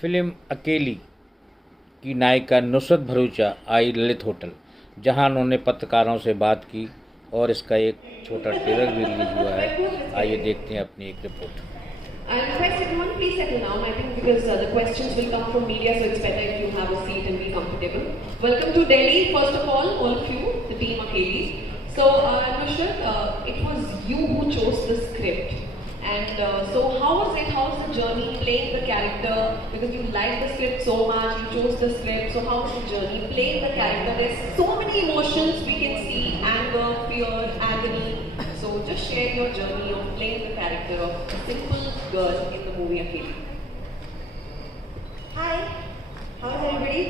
Film अकेली की नायिका नुसरत भरूचा आई ललित होटल, जहां उन्होंने पत्रकारों से बात की और इसका एक छोटा ट्रेलर भी रिलीज हुआ है। आइए देखते हैं अपनी एक report. I request everyone please settle down. I think because the questions will come from media, so it's better if you have a seat and be comfortable. Welcome to Delhi, first of all of you, the team Akeli. So, Nusrat, it was you who chose the script. And so how was it? How was the journey playing the character? Because you liked the script so much, you chose the script. So how was the journey playing the character? There's so many emotions we can see: anger, fear, agony. So just share your journey of playing the character of a simple girl in the movie Akeli. Hi, how is everybody?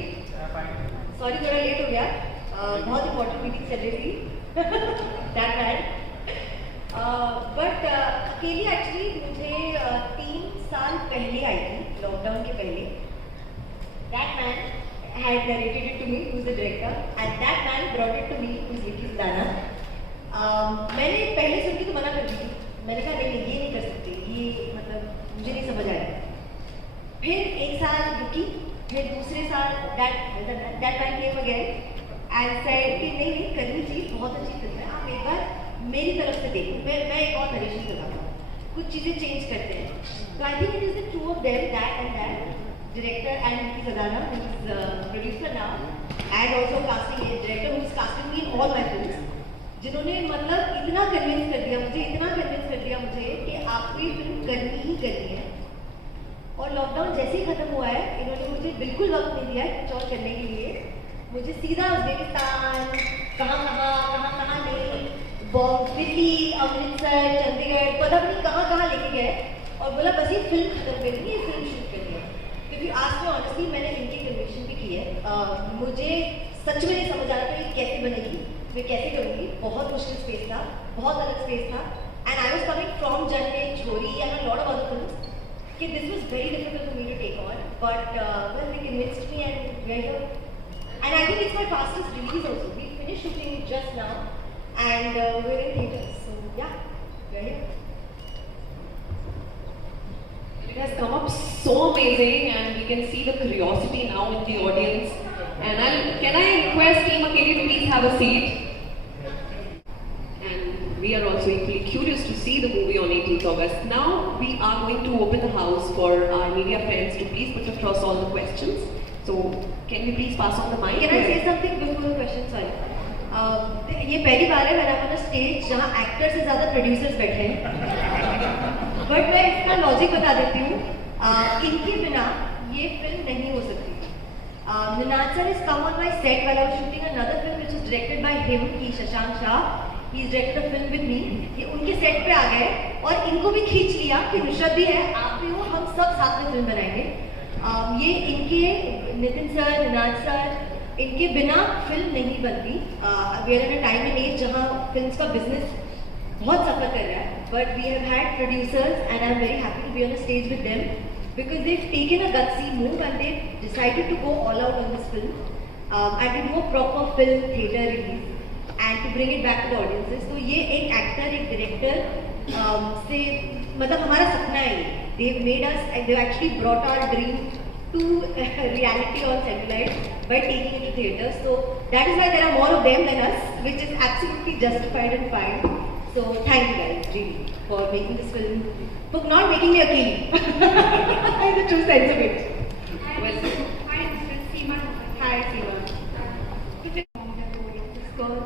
Sorry थोड़ा late हो गया. बहुत important meeting चल रही थी. That bad. But अकेली actually मुझे 3 साल पहले आई थी, लॉकडाउन के पहले. That man had narrated it to me, who's the director, and that man brought it to me, who's Vicky Sudana. मैंने पहले सुन के तो मना कर दी थी. मैंने कहा नहीं ये नहीं कर सकते, ये मतलब मुझे नहीं समझ आया. फिर एक साल रुकी, फिर दूसरे साल that man came again and said कि नहीं करनी चाहिए, बहुत अच्छी फिल्म है, आप एक बार मेरी तरफ से देखो. मैं एक और नरेशन करता हूँ, कुछ चीज़ें चेंज करते हैं. तो I think it is the two of them, that director and Vicky Sadana, who is producer now, and also casting director who is casting me in all my films. जिन्होंने मतलब इतना कन्विंस कर दिया मुझे कि आपको ये फिल्म करनी ही करनी है. और लॉकडाउन जैसे ही खत्म हुआ है, इन्होंने मुझे बिल्कुल वक्त नहीं दिया कुछ और करने के लिए. मुझे सीधा उज्बेकिस्तान, कहाँ नहीं, दिल्ली, अमृतसर, चंडीगढ़, पता नहीं कहाँ लेके गए और बोला बस ये फिल्म खत्म करनी है, ये फिल्म शूट करनी है. क्योंकि आज में ऑनेस्टली मैंने इनकी कन्विक्शन भी की है. मुझे सच में नहीं समझ आ रहा था ये कैसे बनेगी, मैं कैसे करूँगी. बहुत मुश्किल स्पेस था, बहुत अलग स्पेस था. And I was coming from जन्ने, Chhori and lot of other films कि this was very difficult for me to take on. But well they convinced me and we are here. And I think it's my fastest release also. We finished shooting it just now, and we're in theaters. So yeah, we're here. It has come up so amazing, and we can see the curiosity now in the audience. And can I request Team Akeli to please have a seat? And we are also equally curious to see the movie on 18th August. Now we are going to open the house for our media friends to please put across all the questions. So can you please pass on the mic? Can I say something before the question? Sorry. ये पहली बार है मैंने अपना stage जहाँ actor से ज़्यादा producers बैठे हैं. बट मैं इसका लॉजिक बता देती हूँ. इनके बिना ये फिल्म नहीं हो सकती. Ninad sir has come on my set while I was shooting another film which was directed by him, Shashank Shah. He's directed a film with me. ये उनके सेट पे आ गए और इनको भी खींच लिया कि नुसरत भी है, आप भी हो, हम सब साथ में फिल्म बनाएंगे. ये इनके नितिन सर, निनाद सर, इनके बिना फिल्म नहीं बनती. We are in a time and age जहाँ फिल्म का बिजनेस बहुत सफर कर रहा है. But we have had producers and I am very happy to be on a stage with them because they've taken a gutsy move and they've decided to go all out on this film and to do a proper film theater release and to bring it back to the audiences. तो ये एक actor, एक director से मतलब हमारा सपना है. They've made us and they've actually brought our dream to reality on satellite by taking it to theaters. So that is why there are more of them than us, which is absolutely justified and fine. So thank you guys really for making this film, for not making me Akeli in the true sense of it. Well, Hi, this is Seema. Hi Seema. If you know the story of this girl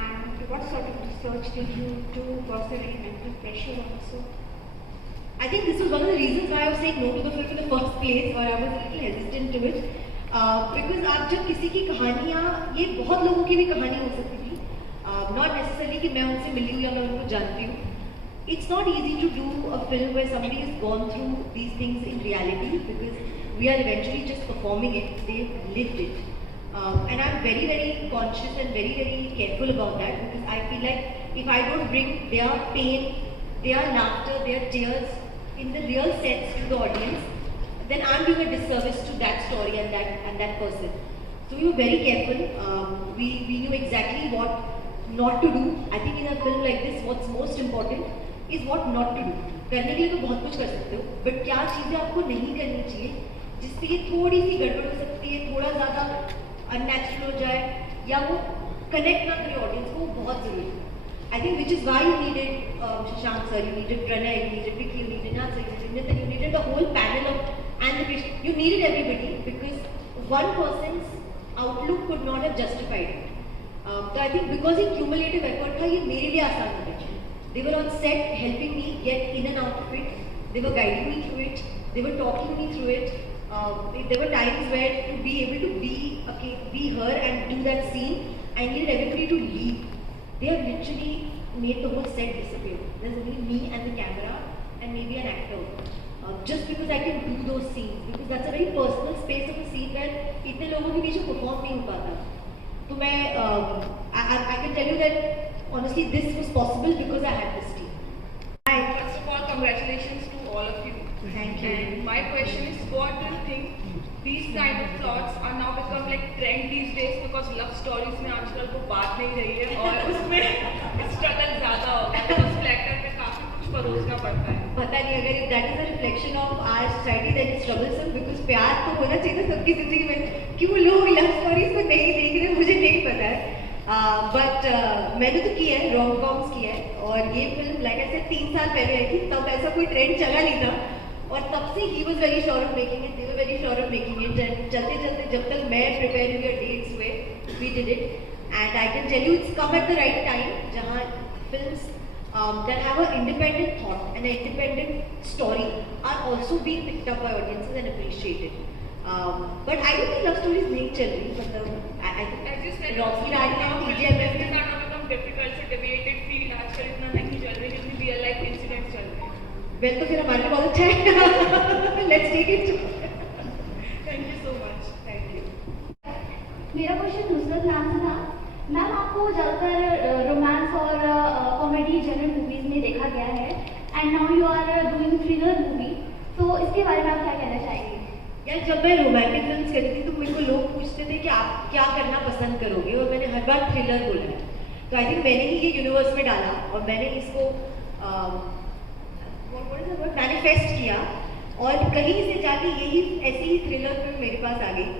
and what sort of research did you do? Was there any mental pressure also? I think this was one of the reasons why I was saying no to the film in the first place, or I was a little hesitant to it. Because आप जब किसी की कहानियाँ, ये बहुत लोगों की भी कहानी हो सकती थी, not necessarily कि मैं उनसे मिली हूँ या मैं उनको जानती हूँ. It's not easy to do a film where somebody has gone through these things in reality because we are eventually just performing it. They've lived it. And I'm very, very conscious and very, very careful about that because I feel like if I don't bring their pain, their laughter, their tears in the real sense to the audience, then I'm doing a disservice to that story and that person. So we were very careful. We knew exactly what not to do. I think in a film like this, what's most important is what not to do. करने के लिए तो बहुत कुछ कर सकते हो, but क्या चीज़ें आपको नहीं करनी चाहिए, जिससे ये थोड़ी सी गड़बड़ हो सकती है, थोड़ा ज़्यादा अननेचुरल हो जाए या वो कनेक्ट ना करे ऑडियंस को, वो बहुत ज़रूरी है. I think which is why you needed Shashank sir, you needed Pranay, you needed Vicky, you needed Natsa, you needed Nitin, you needed the whole panel of and the patient. You needed everybody because one person's outlook could not have justified it. So I think because ये cumulative effort था, ये मेरे लिए आसान हो गया. They were on set helping me get in and out of it. They were guiding me through it. They were talking me through it. There were times where to be able to be her and do that scene, I needed everybody to leave. They have literally made the whole set disappear. There's only me and the camera and maybe an actor. Just because I can do those scenes, because that's a very personal space of a scene where इतने लोगों के बीच में perform नहीं हो पाता. तो मैं I can tell you that honestly this was possible because I had this team. Hi, first of all, congratulations to all of you. Thank you. And my question is, what do you think these kind of plots are now become like trend these days because love stories में आजकल को बात नहीं रही है और उसमें struggle ज़्यादा हो गया है, उस character पे काफी कुछ परोसना पड़ता है. पता नहीं अगर if that is a reflection of our society then it's troublesome because प्यार तो होना चाहिए था सबकी जिंदगी में. क्यों लोग लव स्टोरीज को नहीं देख रहे मुझे नहीं पता है. बट मैंने तो की है, रोम कॉम्स की है और ये फिल्म लाइक ऐसे 3 साल पहले आई थी, तब ऐसा कोई ट्रेंड चला नहीं था और तब से he was very sure of making it, they were very sure of making it. And चलते चलते जब तक मैं प्रिपेयर हुई और डेट्स हुए, we did it. And I can tell you it's come at the right time जहाँ films that have an independent thought and an independent story are also being picked up by audiences and appreciated. But I don't think love stories नहीं चल रही, मतलब I As you think said, Rocky Rani और TJMF it's not become difficult से debated field आजकल इतना नहीं चल रही क्योंकि real life incidents चल रहे हैं. वेल तो फिर हमारे लिए बहुत अच्छा है. Let's take it. Thank you so much. Thank you. मेरा क्वेश्चन नुसरत मैम से था. मैम आपको ज़्यादातर रोमांस और कॉमेडी जनरल मूवीज में देखा गया है and now you are doing thriller movie, तो इसके बारे में आप क्या कहना चाहेंगे? यार जब मैं रोमांटिक फिल्म्स करती थी तो मेरे को लोग पूछते थे कि आप क्या करना पसंद करोगे और मैंने हर बार थ्रिलर बोला है. तो आई थिंक मैंने ही ये यूनिवर्स में डाला और मैंने इसको मैनिफेस्ट किया और कहीं से जाके यही ऐसी ही थ्रिलर फिल्म मेरे पास आ गई.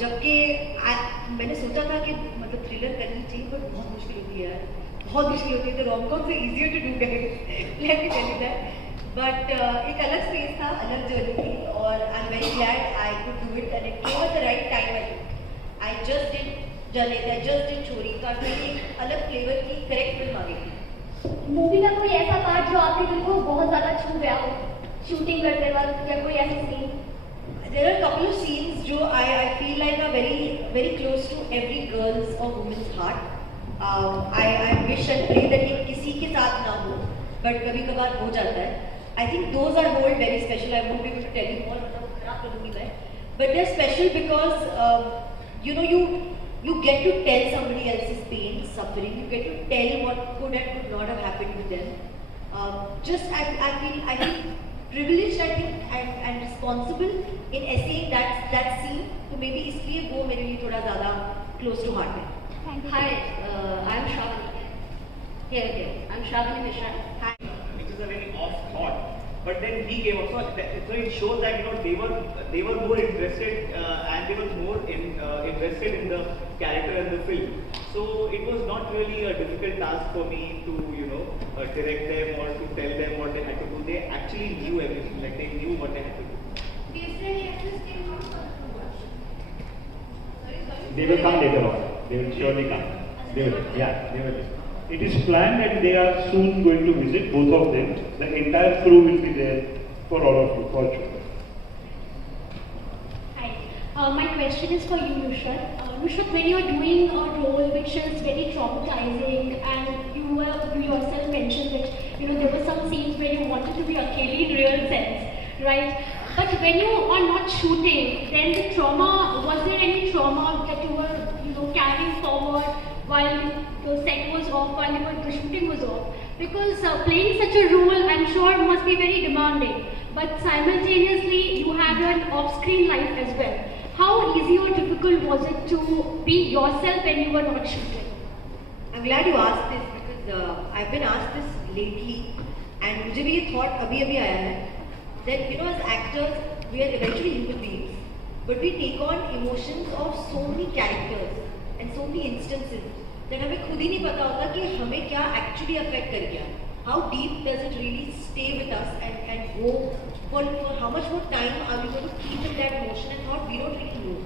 जबकि मैंने सोचा था कि मतलब थ्रिलर करनी चाहिए बट बहुत मुश्किल होती है यार, बहुत मुश्किल होती है. तो रोम-कॉम से easier to do guys, let me tell you that. But एक अलग स्पेस था, अलग जर्नी थी और I am very glad I could do it and it came at the right time. I just did जलेत, I just did Chhori का एक अलग फ्लेवर की करेक्ट फिल्म आ गई थी. मूवी का कोई ऐसा पार्ट जो आपके दिल को बहुत ज़्यादा छू गया हो शूटिंग करते वक्त, या कोई ऐसा scene? There are a couple of scenes जो I feel like are very close to every girl's or woman's heart. I wish and pray that ये किसी के साथ ना हो, but कभी कभार हो जाता है. I think those are hold very special. I won't be able to tell you more, मतलब खराब कर दूँगी मैं. But they're special because you know you get to tell somebody else's pain, suffering. You get to tell what could and could not have happened with them. I feel privileged, I think, and responsible in essaying that scene. तो maybe इसलिए वो मेरे लिए थोड़ा ज़्यादा close to heart है. Hi, I'm Shravani. Here. I'm Shravani Mishra. Hi. Which is a very off thought, but then he gave also. So it shows that they were more interested and they were more invested in the character and the film. So it was not really a difficult task for me to direct them or to tell them what they had to do. They actually knew everything, like they knew what they had to do. They will come later on. They will surely come. They will. It is planned that they are soon going to visit, both of them. The entire crew will be there for all of you, for sure. Hi. My question is for you, Nusrat. Nusrat, when you're doing a role which is very traumatizing and you yourself mentioned that there were some scenes where you wanted to be Akeli in real sense, right? But when you are not shooting, then the trauma, was there any trauma that you were carrying forward while the set was off, while the shooting was off? Because playing such a role, I'm sure, must be very demanding. But simultaneously, you have your off-screen life as well. How easy or difficult was it to be yourself when you were not shooting? I'm glad you asked this because I've been asked this lately, and मुझे भी ये thought अभी आया है that as actors we are eventually human beings, but we take on emotions of so many characters and so many instances that हमें खुद ही नहीं पता होता कि हमें क्या actually affect कर गया. How deep does it really stay with us and go for how much more time are we going to keep in that emotion and thought we don't really know.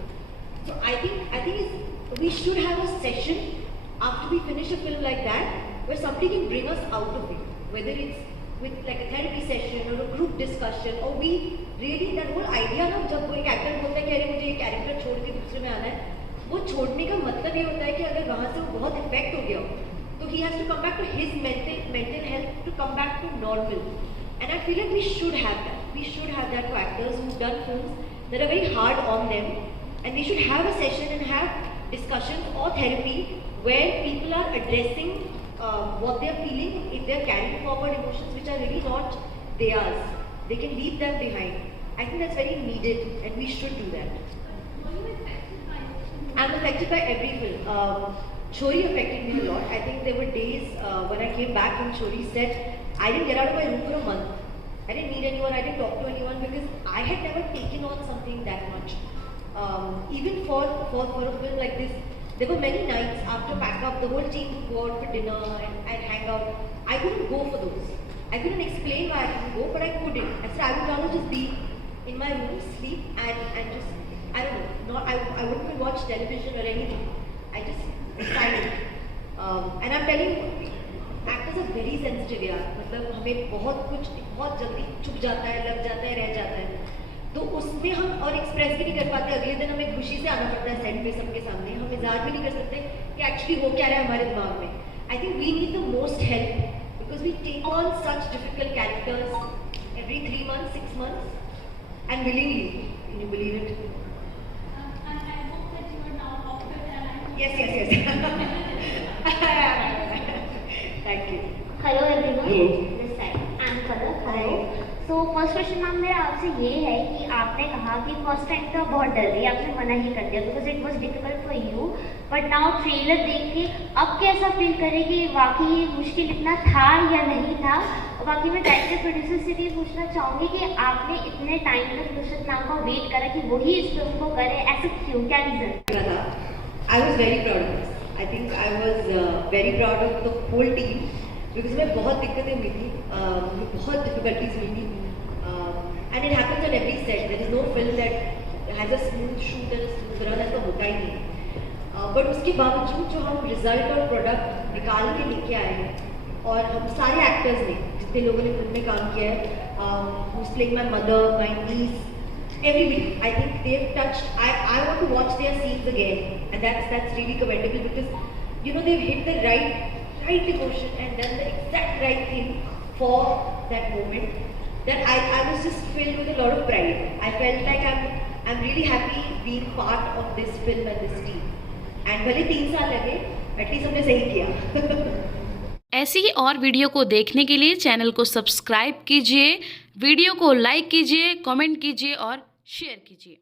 So I think we should have a session after we finish a film like that where somebody can bring us out of it, whether it's with like a therapy session or a group discussion, or we really that whole idea ना जब कोई actor बोलता है कि अरे मुझे ये character छोड़ के दूसरे में आना है, वो छोड़ने का मतलब ये होता है कि अगर वहाँ से वो बहुत इफेक्ट हो गया तो he has to come back to his mental health to come back to normal. And I feel like we should have that. We should have that for actors who've done films that are very hard on them, and we should have a session and have discussions or therapy where people are addressing what they are feeling. If they are carrying forward emotions which are really not theirs, they can leave them behind. I think that's very needed, and we should do that. I'm affected by every film. Chori affected me a lot. I think there were days when I came back from Chori set, I didn't get out of my room for a month. I didn't meet anyone, I didn't talk to anyone because I had never taken on something that much. Even for a film like this, there were many nights after pack up, the whole team would go out for dinner and hang out. I couldn't go for those. I couldn't explain why I couldn't go, but I couldn't. I said I would rather just be in my room, sleep, and just, I don't know, I wouldn't even watch television or anything. I just silent. And I'm telling you, actors are very sensitive यार. मतलब हमें बहुत कुछ बहुत जल्दी चुप जाता है, लग जाता है, रह जाता है. तो उसमें हम और एक्सप्रेस भी नहीं कर पाते. अगले दिन हमें खुशी से आना पड़ता है सेट पे सबके सामने. हम इज़हार भी नहीं कर सकते कि एक्चुअली हो क्या रहा है हमारे दिमाग में. I think we need the most help because we take on such difficult characters every 3 months, 6 months, and willingly. Can you believe it? And I hope that you are now off it and Yes. Thank you. Hello everyone, Hello. This side I am colour. Hello. So first question ma'am मेरा आपसे ये है कि आपने कहा कि first time तो बहुत डर रही, आपने मना ही कर दिया because it was difficult for you, but now trailer देख के अब कैसा फील करें कि वाकई ये मुश्किल इतना था या नहीं था. और बाकी मैं डायरेक्टर प्रोड्यूसर से भी पूछना चाहूँगी कि आपने इतने टाइम तक नुसरत नाम का वेट करा कि वही इस फिल्म को करे, ऐसा क्यों, क्या reason? I was very proud of this. I think I was very proud of the whole team because मैं बहुत दिक्कतें हुई थी, मुझे बहुत डिफिकल्टीज हुई थी, and it happens on every set. There is no film that has a smooth shoot and a smooth run, ऐसा होता ही नहीं. But उसके बावजूद जो हम रिजल्ट और प्रोडक्ट निकाल के लेके आए हैं, और हम सारे एक्टर्स ने जितने लोगों ने फिल्म में काम किया है, who's playing my mother, my niece, everybody, I think they've touched. I want to watch their scenes again, and that's really commendable because you know they've hit the right emotion and done the exact right thing for that moment. That I was just filled with a lot of pride. I felt like I'm really happy being part of this film and this team. And भले 3 साल लगे, at least हमने सही किया. ऐसी ही और video को देखने के लिए चैनल को सब्सक्राइब कीजिए, वीडियो को लाइक कीजिए, कमेंट कीजिए और शेयर कीजिए.